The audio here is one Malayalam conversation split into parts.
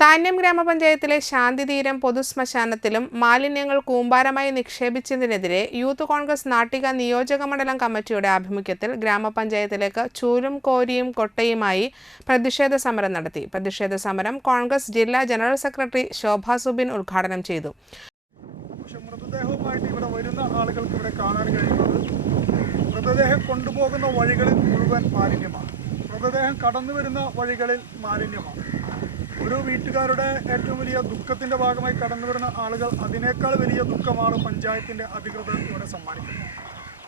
താന്യം ഗ്രാമപഞ്ചായത്തിലെ ശാന്തിതീരം പൊതുശ്മശാനത്തിലും മാലിന്യങ്ങൾ കൂമ്പാരമായി നിക്ഷേപിച്ചതിനെതിരെ യൂത്ത് കോൺഗ്രസ് നാട്ടിക നിയോജക മണ്ഡലം കമ്മിറ്റിയുടെ ആഭിമുഖ്യത്തിൽ ഗ്രാമപഞ്ചായത്തിലേക്ക് ചൂരും കോരിയും കൊട്ടയുമായി പ്രതിഷേധ സമരം നടത്തി. പ്രതിഷേധ സമരം കോൺഗ്രസ് ജില്ലാ ജനറൽ സെക്രട്ടറി ശോഭാ സുബിൻ ഉദ്ഘാടനം ചെയ്തു. ഇവിടെ വരുന്ന ആളുകൾക്ക് ഇവിടെ കാണാൻ കഴിയുന്നത് മൃതദേഹം കൊണ്ടുപോകുന്ന വഴികളിൽ മുഴുവൻ മാലിന്യമാണ്. മൃതദേഹം കടന്നു വരുന്ന വഴികളിൽ മാലിന്യമാണ്. ഒരു വീട്ടുകാരുടെ ഏറ്റവും വലിയ ദുഃഖത്തിന്റെ ഭാഗമായി കടന്നു വരുന്ന ആളുകൾ അതിനേക്കാൾ വലിയ ദുഃഖമാണ് പഞ്ചായത്തിന്റെ അധികൃതർ ഇവിടെ സമ്മാനിക്കുന്നത്.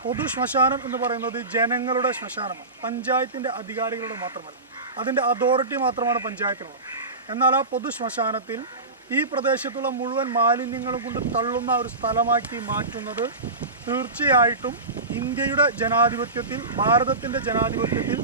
പൊതു ശ്മശാനം എന്ന് പറയുന്നത് ജനങ്ങളുടെ ശ്മശാനമാണ്. പഞ്ചായത്തിന്റെ അധികാരികളുടെ മാത്രമല്ല അതിന്റെ അതോറിറ്റി മാത്രമാണ് പഞ്ചായത്തിനുള്ളത് എന്നാൽ ആ പൊതു ശ്മശാനത്തിൽ ഈ പ്രദേശത്തുള്ള മുഴുവൻ മാലിന്യങ്ങളും കൊണ്ട് തള്ളുന്ന ഒരു സ്ഥലമാക്കി മാറ്റുന്നത് തീർച്ചയായിട്ടും ഇന്ത്യയുടെ ജനാധിപത്യത്തിൽ ഭാരതത്തിന്റെ ജനാധിപത്യത്തിൽ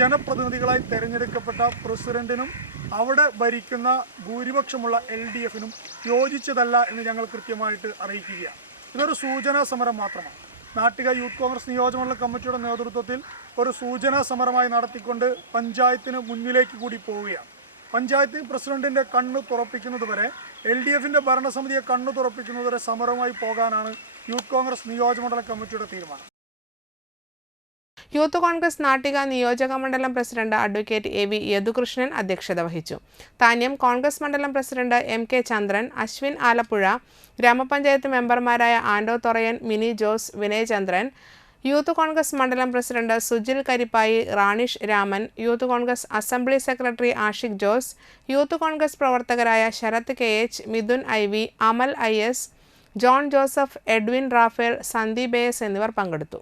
ജനപ്രതിനിധികളായി തെരഞ്ഞെടുക്കപ്പെട്ട പ്രസിഡന്റിനും അവിടെ ഭരിക്കുന്ന ഭൂരിപക്ഷമുള്ള എൽ ഡി എഫിനും യോജിച്ചതല്ല എന്ന് ഞങ്ങൾ കൃത്യമായിട്ട് അറിയിക്കുകയാണ്. ഇതൊരു സൂചനാ സമരം മാത്രമാണ്. നാട്ടിക യൂത്ത് കോൺഗ്രസ് നിയോജകമണ്ഡല കമ്മിറ്റിയുടെ നേതൃത്വത്തിൽ ഒരു സൂചനാ സമരമായി നടത്തിക്കൊണ്ട് പഞ്ചായത്തിന് മുന്നിലേക്ക് കൂടി പോവുകയാണ്. പഞ്ചായത്ത് പ്രസിഡന്റിന്റെ കണ്ണ് തുറപ്പിക്കുന്നത് വരെ എൽ ഡി എഫിന്റെ ഭരണസമിതിയെ കണ്ണ് തുറപ്പിക്കുന്നത് വരെ സമരമായി പോകാനാണ് യൂത്ത് കോൺഗ്രസ് നിയോജകമണ്ഡല കമ്മിറ്റിയുടെ തീരുമാനം. യൂത്ത് കോൺഗ്രസ് നാട്ടിക നിയോജക മണ്ഡലം president advocate A V Yadukrishnan അധ്യക്ഷത വഹിച്ചു. താന്യം കോൺഗ്രസ് മണ്ഡലം president M K Chandran Ashwin Alappuzha grama panchayat മെമ്പർമാരായ ആൻഡോ തൊറയൻ മിനി ജോസ് വിനയചന്ദ്രൻ യൂത്ത് കോൺഗ്രസ് മണ്ഡലം president Sujil Karippayi Ranish Raman youth Congress assembly secretary Ashiq Jose youth Congress പ്രവർത്തകരായ Sarath K H Midhun I V Amal I S John Joseph Edwin Raphael Sandeep S എന്നിവർ പങ്കെടുത്തു.